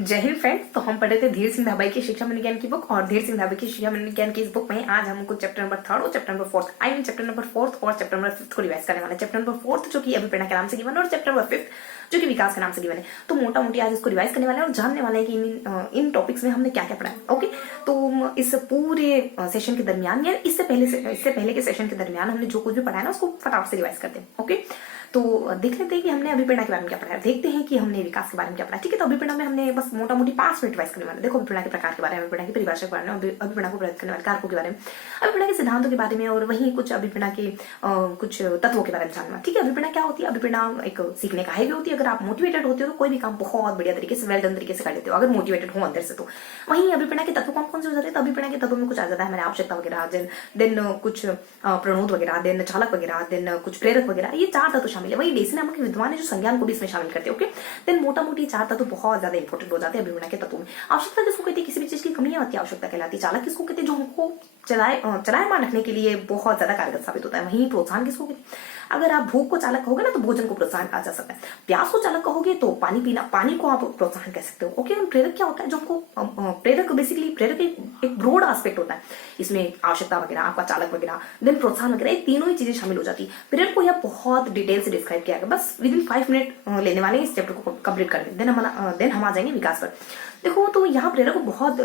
जय हिंद फ्रेंड्स। तो हम पढ़ रहे थे धीर सिंह धाबाई की शिक्षा विज्ञान की बुक, और धीर सिंह धाबाई की शिक्षा विज्ञान की इस बुक में आज हमको चैप्टर नंबर 3 और चैप्टर नंबर 4 चैप्टर नंबर 4 और चैप्टर नंबर 5 को रिवाइज करने वाले। चैप्टर नंबर 4 जो कि अभिप्रेरणा के नाम से गिवन है, और चैप्टर नंबर 5 जो कि विकास के नाम से गिवन है। तो मोटा मोटी आज इसको रिवाइज करने वाले हैं और जानने वाले हैं कि इन टॉपिक्स में हमने क्या क्या पढ़ा है। ओके, तो इस पूरे सेशन के दरमियान या इससे पहले के सेशन के दरमियान हमने जो कुछ भी पढ़ा है ना, उसको फटाफट से रिवाइज करते हैं। ओके, तो देख लेते हैं कि हमने अभिप्रेरणा के बारे में क्या पढ़ा है, देखते हैं कि हमने विकास के बारे में क्या पढ़ा है। ठीक है, तो अभिप्रेरणा में हमने बस मोटा मोटी 5 मिनट रिवाइज करने वाले। देखो, अभिप्रेरणा के प्रकार के बारे में, अभिप्रेरणा की परिभाषा के बारे में, अभिप्रेरणा को प्रयोग करने वाले कारकों के बारे में, अभिप्रेरणा के सिद्धांतों के बारे में, और वहीं कुछ अभिप्रेरणा के कुछ तत्वों के बारे में जानना। ठीक है, अभिप्रेरणा क्या होती है? अभिप्रेरणा एक सीखने का हाईवे होती है। अगर आप मोटिवेटेड होते हो तो कोई भी काम बहुत बढ़िया तरीके से, वेल डन तरीके से कर लेते हो, अगर मोटिवेटेड हो अंदर से। तो वहीं अभिप्रेरणा के तत्व कौन कौन से हो जाते हैं? तो अभिप्रेरणा के तत्वों में कुछ आ जाता है हमारे आवश्यकता वगैरह, देन कुछ प्रणोद वगैरह, देन चालक वगैरह, देन कुछ प्रेरक वगैरह, ये 4 तत्व शामिल है। वही बेसिक नामक विद्वान है जो संज्ञान को भी इसमें शामिल करते हैं। ओके, देन मोटा मोटी 4 तत्व बहुत ज्यादा इंपॉर्टेंट हो जाते हैं अभिप्रेरणा के तत्वों में। आवश्यकता किसको कहती है? किसी भी चीज की कमी आती है, आवश्यकता कहलाती है। चालक किसको कहते हैं? जो हमको चलायमान रखने के लिए बहुत ज्यादा कारगर साबित होता है। वहीं प्रोत्साहन किसको कहते हैं? अगर आप भूख को चालक कहोगे ना, तो भोजन को प्रोत्साहन कहा जा सकता है। प्यास को चालक कहोगे तो पानी को आप प्रोत्साहन कह सकते हो। ओके, प्रेरक क्या होता है? जो हमको प्रेरक एक ब्रॉड एस्पेक्ट होता है। इसमें आवश्यकता वगैरह, आपका चालक वगैरह, देन प्रोत्साहन वगैरह, ये तीनों ही चीजें शामिल हो जाती है। प्रेरक को यह बहुत डिटेल से डिस्क्राइब किया गया। बस विद इन 5 मिनट लेने वाले इस चैप्टर को कंप्लीट कर देन हम आ जाएंगे विकास पर। देखो, तो यहाँ प्रेरक को बहुत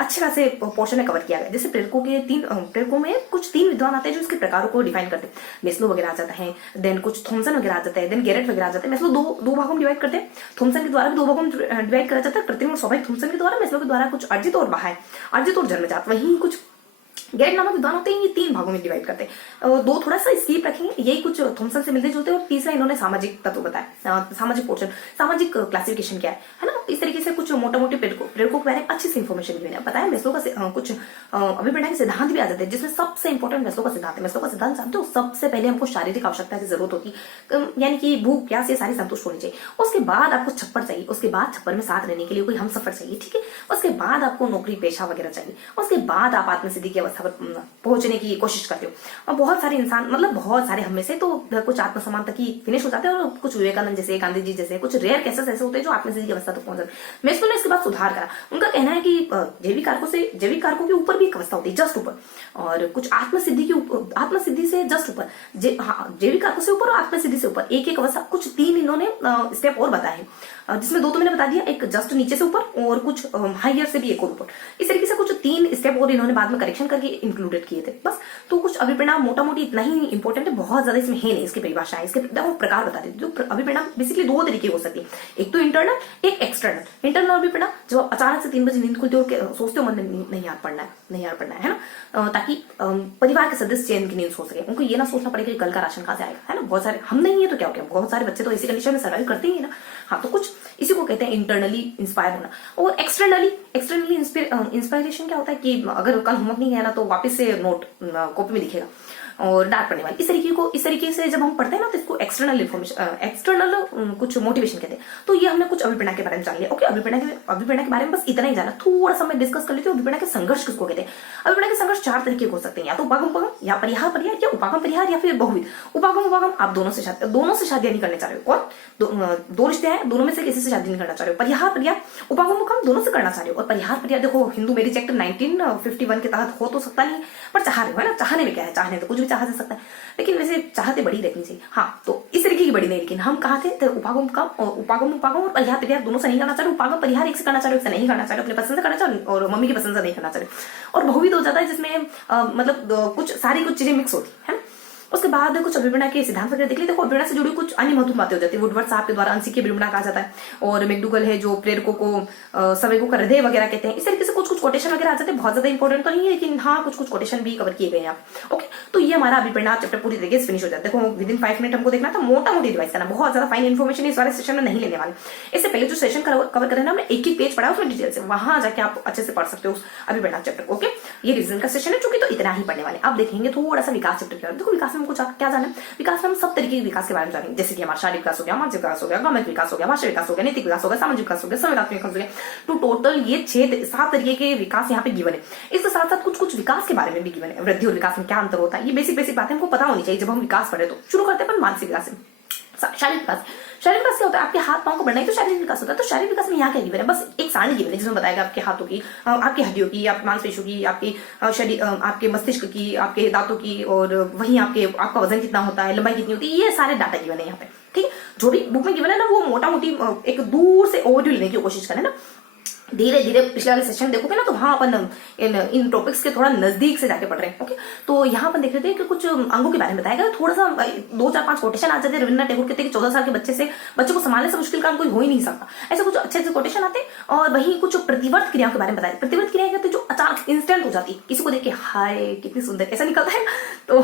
अच्छे खासे पोर्शन में कवर किया गया। जैसे प्रेरकों में कुछ 3 विद्वान आते हैं जो इसके प्रकारों को डिफाइन करते हैं। मेस्लो वगैरह आ जाता है, देन कुछ थॉमसन वगैरह आ जाता है, देन गैरेट वगैरह आ जाते हैं। मेस्लो दो भागों में डिवाइड करते हैं। थॉमसन के द्वारा भी 2 भागों में डिवाइड करा जाता है, कृत्रिम और स्वाभाविक थॉमसन के द्वारा, मेस्लो के द्वारा कुछ अर्जित और बाह्य, अर्जित और जन्मजात। वहीं कुछ गैरेट नामक विद्वान होते हैं, ये 3 भागों में डिवाइड करते हैं। 2 थोड़ा सा स्कीप रखेंगे, यही कुछ थॉमसन से मिलते जुलते हैं, और तीसरा इन्होंने सामाजिक तत्व बताया, सामाजिक पोर्शन, सामाजिक क्लासिफिकेशन क्या है ना। इस तरीके से कुछ मोटा मोटी प्रेरकों के बारे में अच्छी सी इन्फॉर्मेशन दी है। बताया मेस्लो का कुछ अभिप्रेरणा के सिद्धांत भी आ जाते हैं, जिसमें सबसे इंपॉर्टेंट मेस्लो का सिद्धांत है। मेस्लो का सिद्धांत जानते हो? सबसे पहले हमको शारीरिक आवश्यकता की जरूरत होती है, यानी कि भूख प्यास ये सारी संतुष्ट होनी चाहिए। उसके बाद आपको छप्पर चाहिए, उसके बाद छप्पर में साथ रहने के लिए कोई हमसफर चाहिए। ठीक है, उसके बाद आपको नौकरी पेशा वगैरह चाहिए, उसके बाद आप आत्मसिद्धि की अवस्था पर पहुंचने की कोशिश करते हो। और बहुत सारे इंसान, मतलब बहुत सारे हम में से, तो कुछ आत्मसम्मान तक ही फिनिश हो जाते हैं, और कुछ विवेकानंद जैसे, गांधी जी जैसे, कुछ रेयर केसेस ऐसे होते हैं जो आत्मसिद्धि की अवस्था तक पहुंच जाते हैं। मेस्लो ने इसके बाद सुधार करा। उनका कहना है कि जैविक कारकों के ऊपर भी एक अवस्था होती है, जस्ट ऊपर, और कुछ आत्मसिद्धि से जस्ट ऊपर, जैविक कारकों से ऊपर और आत्मसिद्धि से ऊपर एक अवस्था, कुछ 3 इन्होंने स्टेप और बताए हैं, जिसमें 2 तो मैंने बता दिया, एक जस्ट नीचे से ऊपर, और कुछ हाइयर से भी एक और ऊपर। इस तरीके से कुछ 3 स्टेप और इन्होंने बाद में करेक्शन करके इंक्लूडेड किए थे। बस, तो कुछ अभिप्रेरणा मोटा मोटी इतना ही इंपॉर्टेंट है, बहुत ज्यादा इसमें है नहीं। इसकी परिभाषा है, इसके प्रकार बता देती हूँ। अभिप्रेरणा बेसिकली 2 तरीके हो सकती है, एक तो इंटरनल, एक एक्सटर्नल। इंटरनल अभिप्रेरणा, जब अचानक से 3 बजे नींद खुलती है और सोचते हो मन में नहीं यार पढ़ना है ना, ताकि परिवार के सदस्य चैन की नींद सो सके। उनको ये ना सोचना पड़ेगा कि कल का राशन कहाँ से आएगा, है ना। बहुत सारे, हम नहीं है तो क्या हो गया, बहुत सारे बच्चे तो ऐसी कंडीशन में सर्वाइव करते ही है ना। हाँ, तो कुछ इसी को कहते हैं इंटरनली इंस्पायर होना। और एक्सटर्नली इंस्पायरेशन क्या होता है कि अगर कल होमवर्क नहीं है ना, तो वापस से नोट कॉपी में दिखेगा और डांट पड़ने वाली। इस तरीके से जब हम पढ़ते हैं ना, तो इसको एक्सटर्नल कुछ मोटिवेशन कहते हैं। तो ये हमने कुछ अभिप्रेरणा के बारे में जान लिया। ओके, अभिप्रेरणा के बारे में बस इतना ही जाना। थोड़ा सा मैं डिस्कस कर लेती हूँ, अभिप्रेरणा के संघर्ष किसको कहते हैं। अभिप्रेरणा के संघर्ष 4 तरीके हो सकते हैं, या तो उपागम या परिहार, या उपागम परिहार, या फिर बहुविध। उपागम आप दोनों से शादी नहीं करने चाह रहे हो। कौन? 2 रिश्ते हैं, दोनों में से किसी से शादी नहीं करना चाह रहे हो। परिहार उपागम दोनों से करना चाह रहे हो। और परिहार देखो, हिंदू मैरिज एक्ट 1951 के तहत हो तो सकता नहीं, पर चाह रहे हो, है ना। चाहने में क्या है, चाहने तो कुछ भी चाहा जा सकता है, लेकिन वैसे चाहते बड़ी रखनी चाहिए। हाँ, तो इस तरीके की बड़ी नहीं, लेकिन हम कहा थे तो उपागम और परिहार दोनों से नहीं करना चाह रहे। उपागम परिहार एक से करना चाह रहे हो, एक से नहीं करना चाह रहे, अपने पसंद से करना चाह रहे और मम्मी की पसंद से नहीं करना चाह रहे। और बहुविध हो जाता है, जिसमें मतलब कुछ चीजें मिक्स होती है ना। उसके बाद कुछ अभिप्रेरणा के सिद्धांत वगैरह देख ली। देखो, अभिप्रेरणा से जुड़ी कुछ अन्य महत्वपूर्ण बातें हो जाती है। वुडवर्ड साहब के द्वारा अंशिकीय अभिप्रेरणा कहा जाता है, और मैकडूगल है जो प्रेरकों को संवेगों का हृदय वगैरह कहते हैं। इस तरीके से कुछ कोटेशन वगैरह आ जाते हैं। बहुत ज्यादा इंपॉर्टेंट तो नहीं है, लेकिन हाँ, कुछ कोटेशन भी कवर किए गए हैं। ओके, तो ये हमारा अभिप्रेरणा चैप्टर पूरी तरीके से फिनिश हो जाता है। देखो, विद इन 5 मिनट हमको देखना था, मोटा मोटी रिवाइज करना, बहुत ज्यादा फाइन इन्फॉर्मेशन इस वाले सेशन में नहीं लेने वाले। इससे पहले जो सेशन कवर करें ना, हमने एक ही पेज पढ़ा उसमें डिटेल से, वहां जाके आप अच्छे से पढ़ सकते हो उस अभिप्रेरणा चैप्टर। ओके, ये रिविजन का सेशन है, चूंकि तो इतना ही पढ़ने वाले। अब देखेंगे थोड़ा सा विकास चैप्टर के बारे में। देखो, विकास में हमको क्या जाना है? विकास में हम सब तरीके के विकास के बारे में जानेंगे, जैसे कि हमारा शारीरिक विकास हो गया, मानसिक विकास हो गया, गणित विकास हो गया, भाषा विकास हो गया, नैतिक विकास हो गया, सामाजिक विकास हो गया, संवेदनात्मक विकास हो गया। तो टोटल ये 7 तरीके के विकास यहाँ पे गिवन है। इसके साथ साथ कुछ विकास के बारे में भी गिवन है। वृद्धि और विकास में क्या अंतर होता है, ये बेसिक बातें हमको पता होनी चाहिए जब हम विकास पढ़े। तो शुरू करते हैं अपन मानसिक विकास से। शारीरिक विकास, शारीरिक विकास क्या होता है? आपके हाथ पांव को बढ़ना ही तो शारीरिक विकास होता है। तो शारीरिक विकास में यहाँ क्या गिवन है? बस एक सारणी गिवन है जिसमें बताएगा आपके हाथों की, आपकी हड्डियों की, आपकी मांसपेशियों की, आपकी शरीर, आपके मस्तिष्क की, आपके दांतों की, और वहीं आपका वजन कितना होता है, लंबाई कितनी होती है, ये सारे डाटा गिवन है यहाँ पे। ठीक है, जो भी बुक में गिवन है ना वो मोटा मोटी एक दूर से ओवरव्यू लेने की कोशिश करें ना। धीरे धीरे पिछले वाले सेशन देखोगे ना तो वहां अपन इन टॉपिक्स के थोड़ा नजदीक से जाके पढ़ रहे हैं। ओके, तो यहाँ अपन देख रहे थे कि कुछ अंगों के बारे में बताएगा, थोड़ा सा 2-4-5 कोटेशन आ जाते हैं। रविन्द्रनाथ टैगोर कहते हैं कि 14 साल के बच्चे को संभालने से मुश्किल काम कोई हो ही नहीं सकता, ऐसे कुछ अच्छे अच्छे कोटेशन आते हैं। और वहीं कुछ प्रतिवर्त क्रियाओं के बारे में बताया। प्रतिवर्त क्रिया कहते हैं जो अचानक इंस्टेंट हो जाती है, किसी को देख के हाय कितनी सुंदर ऐसा निकलता है, तो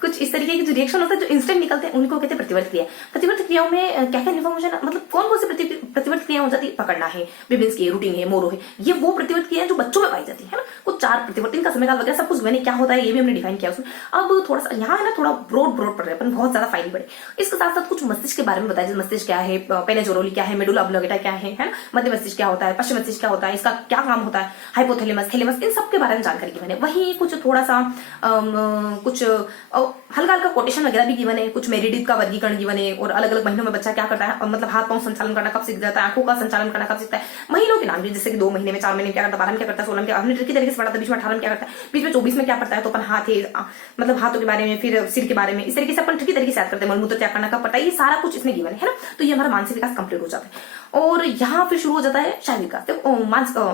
कुछ इस तरीके के जो रिएक्शन होता है जो इंस्टेंट निकलते हैं उनको कहते हैं प्रतिवर्त क्रिया। प्रतिवर्त क्रियाओं में क्या क्या इन्फॉर्मेशन, मतलब कौन कौन सी प्रतिवर्त क्रिया हो जाती है? पकड़ना है, बिबिन्स की, रूटिंग है, मोरो है, ये वो प्रतिवर्त क्रिया जो बच्चों में पाई जाती है ना। कुछ 4 प्रतिवर्त, इनका समयकाल वगैरह सब कुछ मैंने क्या होता है ये भी हमने डिफाइन किया उसमें। अब थोड़ा सा यहाँ है ना थोड़ा ब्रॉड पढ़ रहे हैं, बहुत ज्यादा फाइल पड़े। इसके साथ साथ कुछ मस्तिष्क के बारे में बताया, जैसे मस्तिष्क क्या है, पेनेजोरोली क्या है, मेडुला ऑब्लोंगेटा क्या है ना, मध्य मस्तिष्क क्या होता है, पश्चिम मस्तिष्क क्या होता है, इसका क्या काम होता है, हाइपोथैलेमस, थैलेमस, इन सब के बारे में जानकारी गिवन है। वहीं कुछ थोड़ा सा कुछ हल्का हल्का कोटेशन वगैरह भी गिवन है, कुछ मेरिडिथ का वर्गीकरण गिवन है, और अलग अलग महीनों में बच्चा क्या करता है, मतलब हाथ पांव संचालन करना कब सीख जाता है, आंखों का संचालन करना कब सीखता है, महीनों के नाम भी, जैसे कि 2 महीने में, 4 महीने में क्या करता है, 12 में क्या करता है, 16 में क्या, हमने ट्रिकी तरीके से पढ़ा था, बीच में 18 में क्या करता है, बीच में 24 में क्या पढ़ता है, तो अपन हाथ है मतलब हाथों के बारे में, फिर सिर के बारे में, इस तरीके से अपन ट्रिकी तरीके से याद करते हैं। मलमूत्र त्याग करना कब पड़ता है, ये सारा कुछ इसमें गिवन है ना। तो ये हमारा मानसिक विकास कंप्लीट हो जाता है। और यहाँ फिर शुरू हो जाता है शारीरिक विकास। तो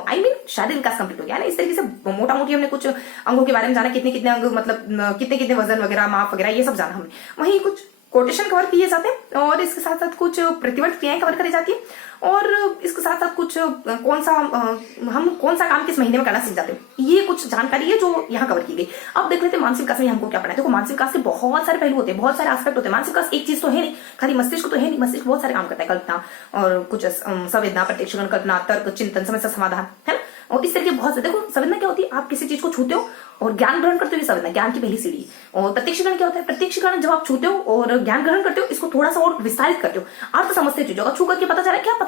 शारीरिक विकास कंप्लीट हो गया ना। इस तरीके से मोटा मोटी हमने कुछ अंगों के बारे में जाना, कितने कितने अंग, मतलब कितने कितने वजन वगैरह, माप वगैरह, ये सब जाना हमने। वहीं कुछ कोटेशन कवर किए जाते हैं, और इसके साथ साथ कुछ प्रतिवर्त क्रियाएं कवर करी जाती है, और इसके साथ साथ कुछ हम कौन सा काम किस महीने में करना सीख जाते हैं, ये कुछ जानकारी है जो यहाँ कवर की गई। अब देख लेते हैं मानसिक विकास में हमको क्या पढ़ना है। देखो मानसिक विकास के बहुत सारे पहलू होते हैं, बहुत सारे एस्पेक्ट होते हैं। मानसिक विकास एक चीज तो है नहीं, खाली मस्तिष्क तो है नहीं, मस्तिष्क बहुत सारे काम करता है, कल्पना और कुछ संवेदना, प्रत्यक्षीकरण, कल्पना, तर्क, चिंतन, समस्या समाधान, है ना। और इस तरीके बहुत से, देखो संवेदना क्या होती है, आप किसी चीज को छूते हो और ज्ञान ग्रहण करते हो, संवेदना ज्ञान की पहली सीढ़ी। और प्रत्यक्षीकरण क्या होता है, प्रत्यक्षीकरण जब आप छूते हो और ज्ञान ग्रहण करते हो, इसको थोड़ा सा और विस्तारित करते हो, अर्थ समझते हो चीजों का। छू करके पता चला क्या पता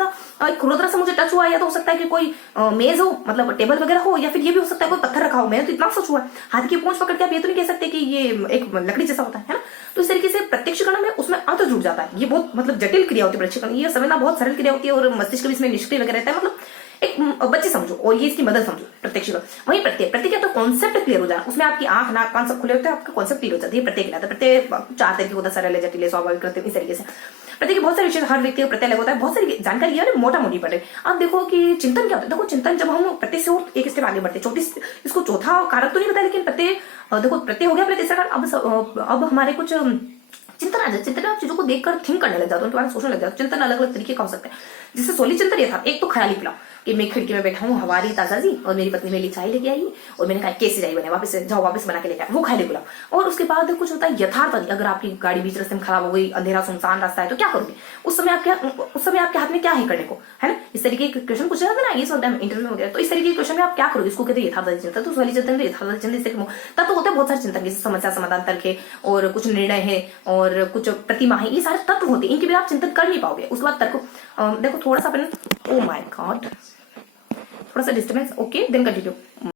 एक खुरदरा से मुझे टच हुआ, या तो हो सकता है कि कोई मेज हो, मतलब टेबल वगैरह हो, या फिर ये भी हो सकता है कोई पत्थर रखा हो, मैंने तो इतना सच हुआ। हाथ की पूंछ पकड़ के आप ये तो नहीं कह सकते कि ये एक लकड़ी जैसा होता है ना। तो इस तरीके से प्रत्यक्षीकरण में उसमें अर्थ जुड़ जाता है। ये बहुत मतलब जटिल क्रिया होती है प्रत्यक्षीकरण, ये समझना बहुत सरल क्रिया होती है, और मस्तिष्क भी इसमें निष्क्रिय वगैरह रहता है, मतलब एक बच्चे समझो और ये इसकी मदद समझो प्रत्यक्षीकरण। वही प्रत्यय क्या तो कॉन्सेप्ट क्लियर हो जाए, उसमें आपकी आंख नाक कान सब खुले होते हैं, आपका कॉन्सेप्ट क्लियर हो जाती है। प्रत्यय कहलाता है। प्रत्यय 4 तरीके होता है, सरल, जटिल, स्वाभाविक, कृत्रिम, इस तरीके से प्रत्यय के बहुत सारे विषय, हर व्यक्ति का प्रत्यय अलग होता है, बहुत सारी जानकारी है, मोटा मोटी पढ़े। अब देखो कि चिंतन क्या होता है। देखो चिंतन जब हम प्रत्यय से और एक स्टेप आगे बढ़ते, इसको चौथा कारक तो नहीं बताया, लेकिन प्रत्यय देखो प्रत्यय हो गया अपने तीसरा कारक। अब हमारे कुछ चिंतन आ जाए, चिंतन आप चीजों को देखकर थिंक करने लग जाते हो, उनके बारे में सोचने लग जाते हो। चिंतन अलग अलग तरीके का हो सकता है, जिससे सोली चिंतन ये था, एक तो ख्याली पिलाओ कि मैं खिड़की में बैठा हूँ, हवा रही ताजा जी, और मेरी पत्नी मेरी चाय लेके आई, और मैंने कहा कैसे चाय बने, वापस जाओ वापस बना के लेके आओ, वो ख्याली पिलाओ। और उसके बाद कुछ होता है यथार्थवादी, अगर आपकी गाड़ी बीच रास्ते में खराब हो गई, अंधेरा सुनसान रास्ता है, तो क्या करोगे उस समय आपके हाथ में क्या है करने को, है ना। इस तरीके के क्वेश्चन पूछे जाते हैं ना, ये सब इंटरव्यू में वगैरह, तो इस तरीके के क्वेश्चन में आप क्या करोगे, इसको कहते हैं यथार्थवादी चिंतन। तो सोली चिंतन, यथार्थवादी चिंतन, तब तो होते हैं बहुत सारे चिंतन, जैसे समस्या समाधान, तर्क है, और कुछ निर्णय है, और कुछ प्रतिमा है, ये सारे तत्व होते हैं, इनके बिना आप चिंतन कर नहीं पाओगे। उसके बाद तर्क, देखो थोड़ा सा अपन, ओ माय गॉड, थोड़ा सा डिस्टर्बेंस, ओके देन कंटिन्यू।